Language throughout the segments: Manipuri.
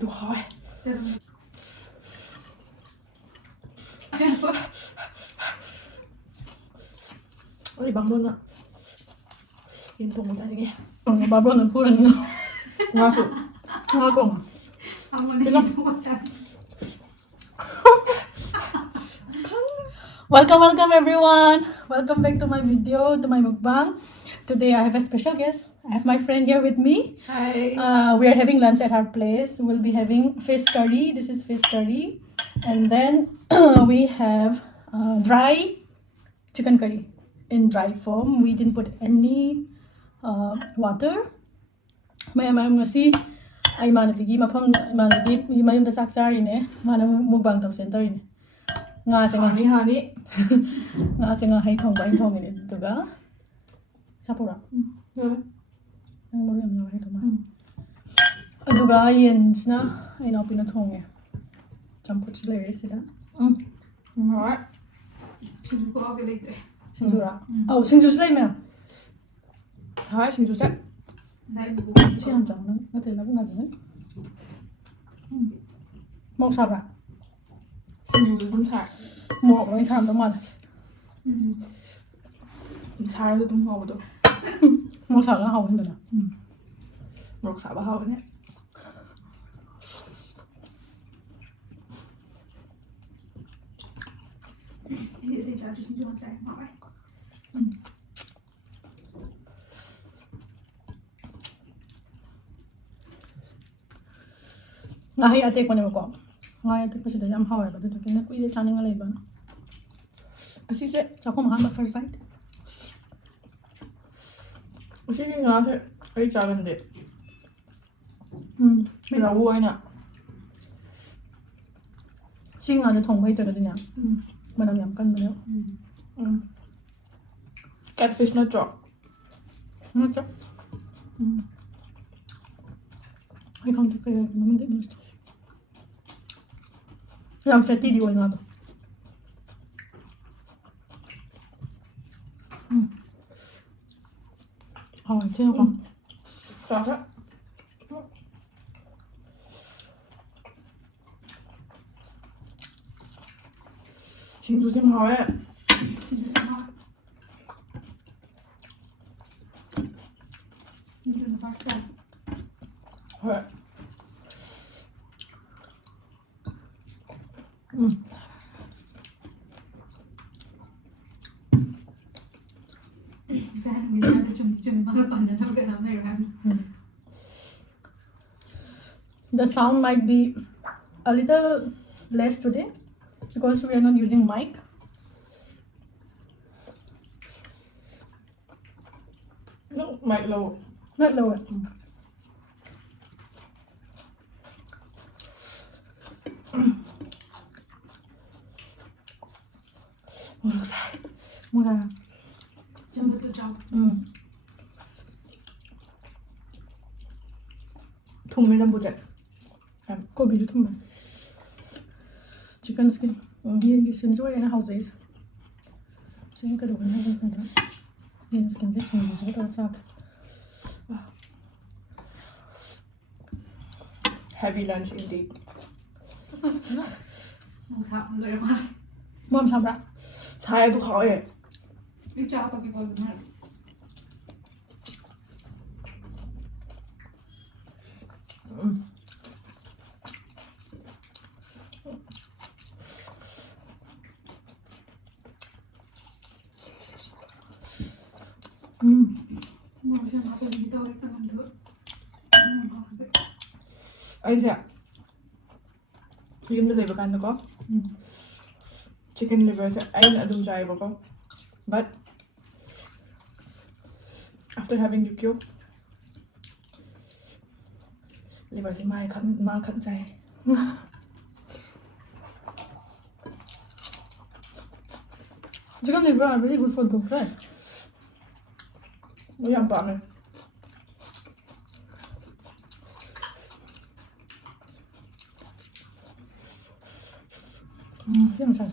du har. Ôi bằng luôn ạ. Yên tùng một tay đi nghe. Bà bữa nóพูดอะไร Ngon sự. Ngon cùng. Welcome everyone. Welcome back to my video, to my mukbang. Today I have a special guest. I have my friend here with me. Hi. We are having lunch at our place. We'll be having fish curry. This is fish curry. And then we have dry chicken curry in dry form. We didn't put any water. Mayam ngasi ay manapigi mapang manapigi mayum da sakchari ne mana mukbang taw center ne nga changa Honey, honey. nga changa hai thong ba thong ne duga sapura nang mo yam hai thong ma aduga yensna ai no pina thong ne champut le sida Ngon. Singju có cái lịch đấy. Singju ra Singju slay me Hi, Singju set. Đấy, bố. chi ham chang na te na nga zin mo sa ra Singju đúng xài. mo mai tham da man Xài rồi đúng hầu được. mo sa ga haw hin da Rột xả bà hầu nhé. Thì cháu chỉ Singju chạy hỏi. nga hai ate ko ne ko nga ate ko sida jam hawa ba do ke na ku ile chani nga le ba Asi set. cha ko ma first bite Asi cái ngon set. Ấy chả gần đẹp. me Là vui nè. sing nga de thong bai te da nya ma nam yam kan ba le Catfish nut drop. ma cha ai không thể mà mình định làm fatty đi rồi ngon thế nào con Sao thế? Singju xem hỏi ạ. Singju nó bắt đầu. Hỏi. Ra người ta đã chuẩn bằng còn nó cái lắm này rồi. the sound might be a little less today because we are not using mic. Nước mạch lâu. Not lower. Mua được xài. Mua ra. Trong một tô trong. Thùng mấy trăm bộ chạy. Kobe được không? Chicken skin. Yên cái skin rồi nó hao giấy. Skin cái đồ này không cần đâu. Yên skin cái skin rồi nó sạc. Heavy lunch indeed. Một thằng rồi mà. Mom sao ra? Xài du har ấy. Đi cho vào cái bồn này. Mà xem nó có gì đâu cái thằng nữa. Ấy gì ạ? Yun na sa kan ko. Chicken liver sa ay na dum jay ko. But after having yukyo, liver si mai khăn jay. Chicken liver are very good for the bread. Mo yan pa man. Xem sao.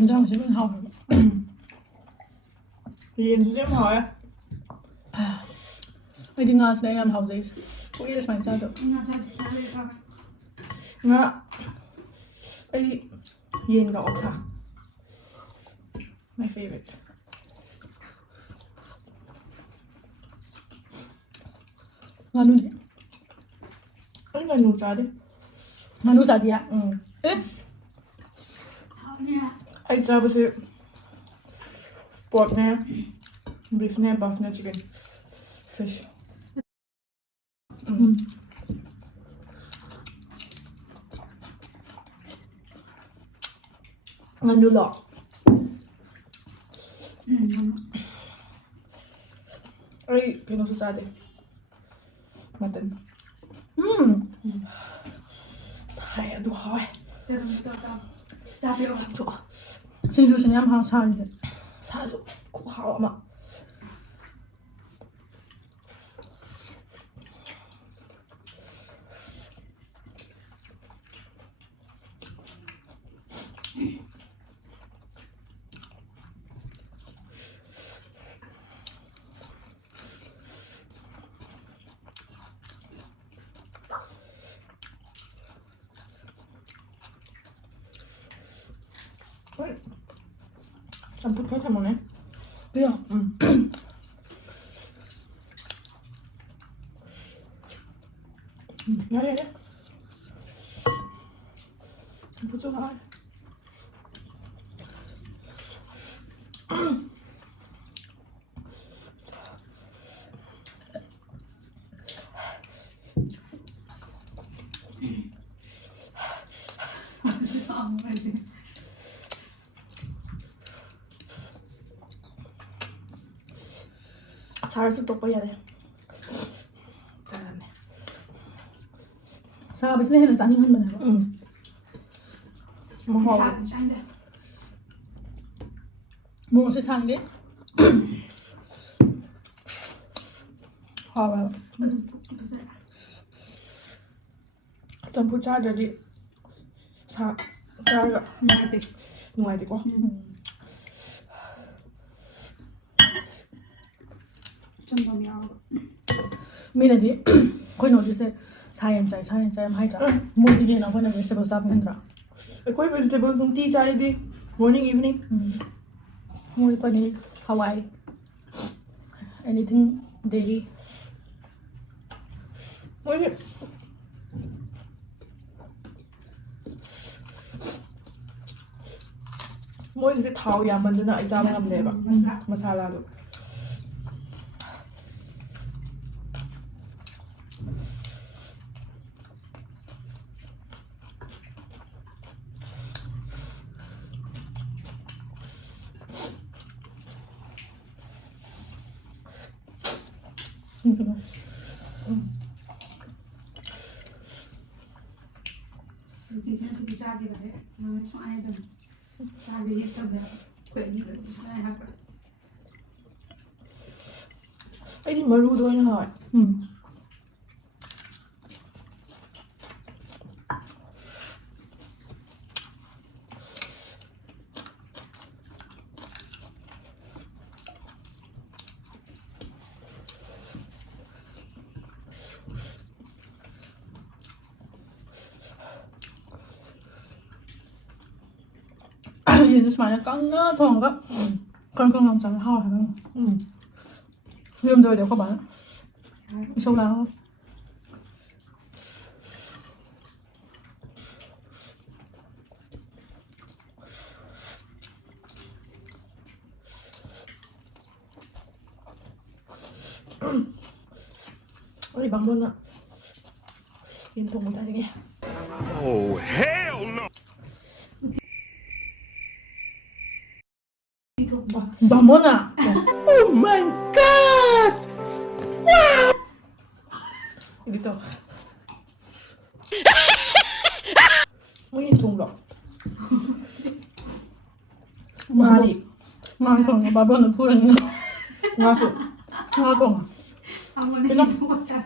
인장은 지금 하오. 얘는 좀 hỏi Cái đi ngon này làm hậu gì? Cũng ít là phải sao được. น่าจะได้ค่ะ ngã ấy yênกับอกค่ะ my favorite Ngon luôn đấy. ấy là nụ trà đi Ngon luôn sao đi ạ? ừ Ê, เอาเนี่ย ấy trà bữa sẽ pork nè beef nè buff nè chicken fish ngon đủ lọ อืม ấy cái nụ trà đi mutton sai đủ hỏi เจะต้องตัวจ้าเปรี้ยว chỗ Singju sẽ làm hao sao gì? sao rồi cũng hảo mà ôi chăm chút hết thèm này Biết không? nhớ đi đấy chăm chút chút thôi 살을 또 빼야 돼. Sao bây giờ này là dán hơn mình hả? Mà ชา họ ใช่เลย Mua sẽ sang đấy. Họ vào. ไม่ใช่ 짬뽕 짜들이 짜가 ไม่ติด 누워야 되고. 짬뽕이야 Mình là gì? Khôi nổi thì sẽ sai em chạy em hay trả. Mua đi nào khôi nào vegetable sao phải hơn trả. कोई वेजिटेबल तुम टी चाहिए थी morning evening Mua quay đi Hawaii. Anything daily. 뭐지? 뭐 이제 타오야 만드나 이 짜면 하면 돼 봐. 마살라도. 이거. ดิฉันสุดจ้าดีเลยมันช่วยให้ดึงจ้าดีก็แบบเปิดนี่เลยได้ครับ ấy đi marudo nha hỏi. Nhìn nó smile con nó thường đó. Con làm sao ho hả? Viêm rồi đều có bán. Sâu nào? Ôi bằng luôn ạ. Liên tục một tay đi nghe. Oh, hell no! Bamona. Oh my god! Wow! Dito. Muy intong lo. Mali. Ngon thường là bà bên là phu là ngon. Nga su. Ngon thường. เอาวันนี้ทุกจัน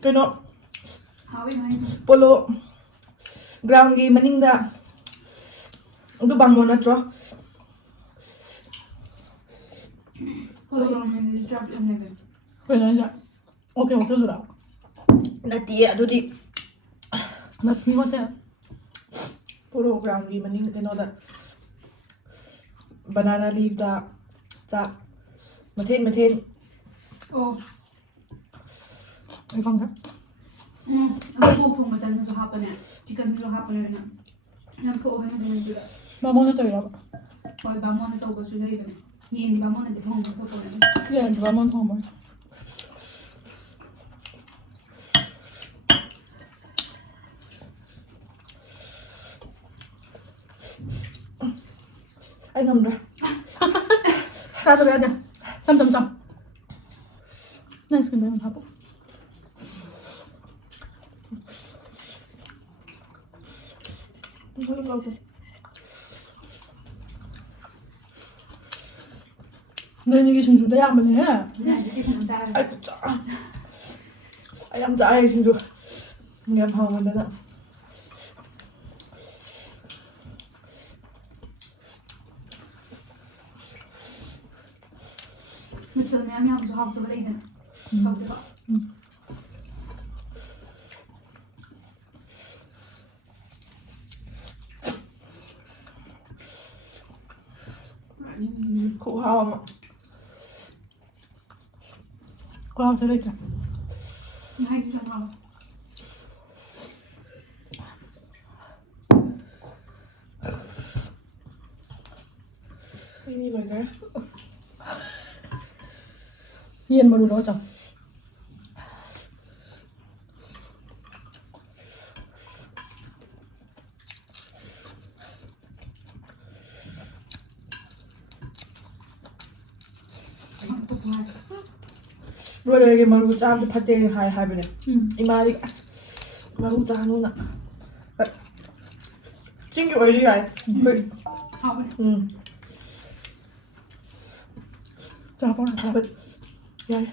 Kano, Hawi mai. polo, ground gi maning da. Udu bang mo na tro. Polo long mai drop in there. 回来一下。OK， 我这个了。 Na ti adu di. Let's see what that. Polo ground gi maning kano da. Banana leaf da. Cha. Maten. Oh. 你放开。 Aku pun macam tu happen ya. Chicken tu happen ya. Yang pun orang macam tu. 把猫的这里了吧？ Kau bangun tu kau sudah itu. Ni di bangun nanti kau kau kau. 一人只把猫放吧。 Anh ngầm rồi. Sao tôi đã được? Tâm. Next cái này 하고. 너 이게 진주 내 양반이 해. Ni ada kita nak cari. Ai cha. Ai am cha ai xin du. Ngam hong man da. Macam yang tu happen tu lagi. Kau tu. Khổ hao mà. Qua thế đây kìa. Ni hai tu sama. Ini rồi ra. Yên mà đủ đó chẳng. Rồi cái maru cha thì phát tiền hai bên này. Ima đi. Maru cha luôn nè. Singju ở đây này. Happen. 자, 봐라. 자. Rồi.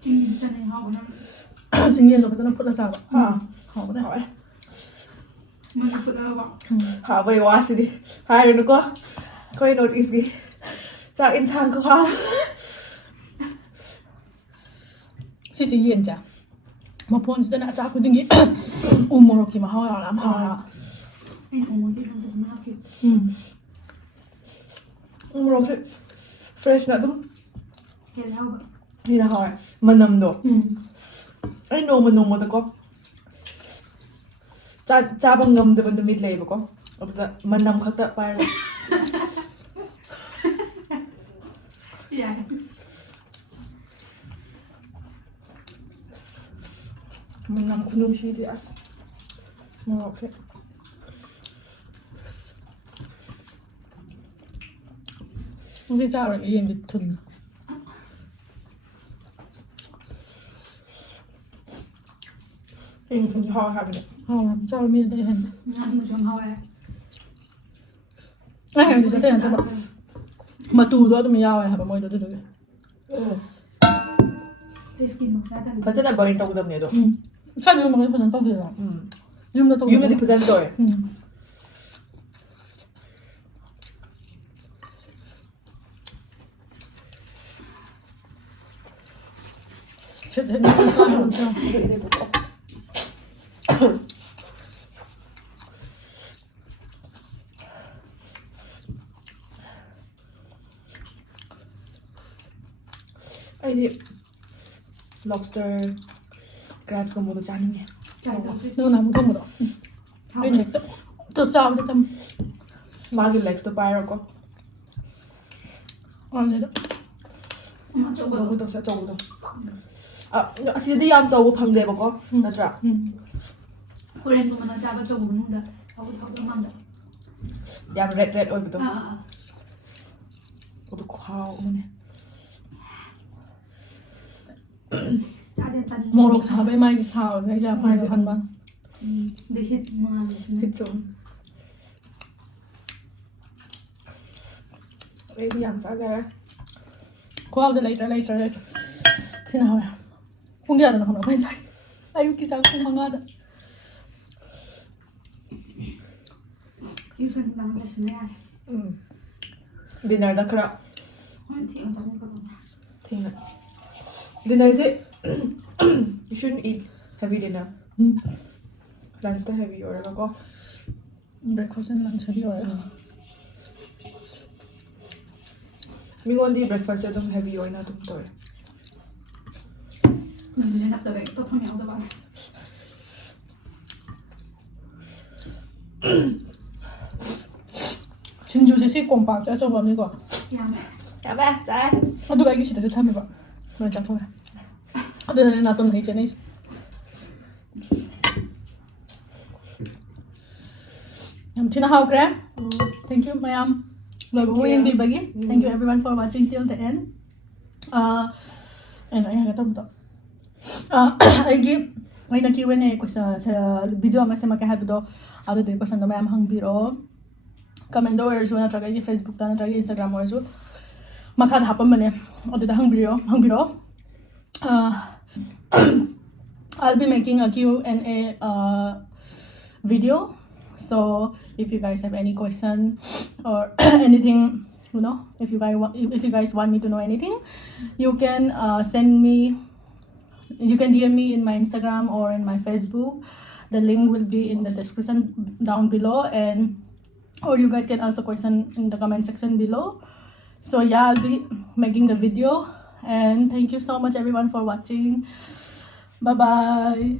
Chính chân này happen. Chính nhiên rồi cho nó phút là sao? À. Hảo đấy. Hỏi. Mana pun ada bang. Hả vậy quá xí đi. Hai đứa nó có. Coi nốt is gì. Cha in thang có không? 진짜 이해인자. 뭐 본주도 나 자꾸 등기 우모로기 막 하와라 하와라. Anh uống thì không được nào kiểu. Rồi chứ. Fresh nữa đúng. Cái nào vậy? Thì là hỏi. Mà nằm đồ. Anh nô mà tao có. Cha bằng ngầm được bên mít lệ bà có. Mà nằm khắc tạ bài rồi. Dạ. Mình nằm con nông xí thì ăn. Ngọt thế. không biết sao lại yên bị thừng. Hình thừng ho hả vậy? sao miền đây hình. Ăn một trong hoa. Ai hàng thì sẽ tên là mà tù đó tụi mình giao hả bà môi đó được. Cái skin một trái Và chất là bờ trong đầm này rồi. chắc là mọi người phần tao rồi. Zoom là tao. Như mình present rồi. chết hết nó không sao. Ai thì lobster, crabs không một đồ chán nhỉ? nó nào cũng không một đó. Bên này tự sao để tâm. Mà cái legs tôi bay rồi có. Này đó. Mà chỗ Đâu tôi sẽ trâu đâu. À, xin đi ăn trâu phẳng đẹp có. Là trả. Cô lên tụi mình cha có chồng không được. Không được mong được. Yam red ôi betul. À. Betul kau mana? Cha đem cha đi. 모록 400마일이 사오 내가 마일 한 번. Để hit mà. Hit xuống. Đây đi ăn sao ra? 고아도 레이저. khi nào vậy? Kung kaya na naman ako sa ayaw kita kung mga da. Yung naman kasi na yan. Dinner na kara. Ay, tiyong sa ko na. Tingnan. Dinner is it? You shouldn't eat heavy dinner. Lunch to heavy or ako. Breakfast and lunch heavy oil. Mingon di breakfast itong heavy oil na itong to eh. Nandiyan na tabi. Ito pang yaw diba? Singju si compact at sobrang niko. Yame. Yabe, zai. Ado ga gisi da ta mi ba. Ba ta to. Ado na nato na hice ne. Yam china how kra. Thank you mayam. Logo be bagi. Thank you everyone for watching till the end. And ay kata mo to. I give ay na Q&A ko sa video mas makahabi do. Ado din ko sa mayam hang biro. Comment or so na traga Facebook na traga Instagram or so makad happen mane odo da hang biro I'll be making a Q&A video, so if you guys have any question or anything, you know, if you guys want me to know anything, you can send me, you can DM me in my Instagram or in my Facebook. The link will be in the description down below, and or you guys can ask the question in the comment section below. So yeah, I'll be making the video, and thank you so much everyone for watching. Bye bye.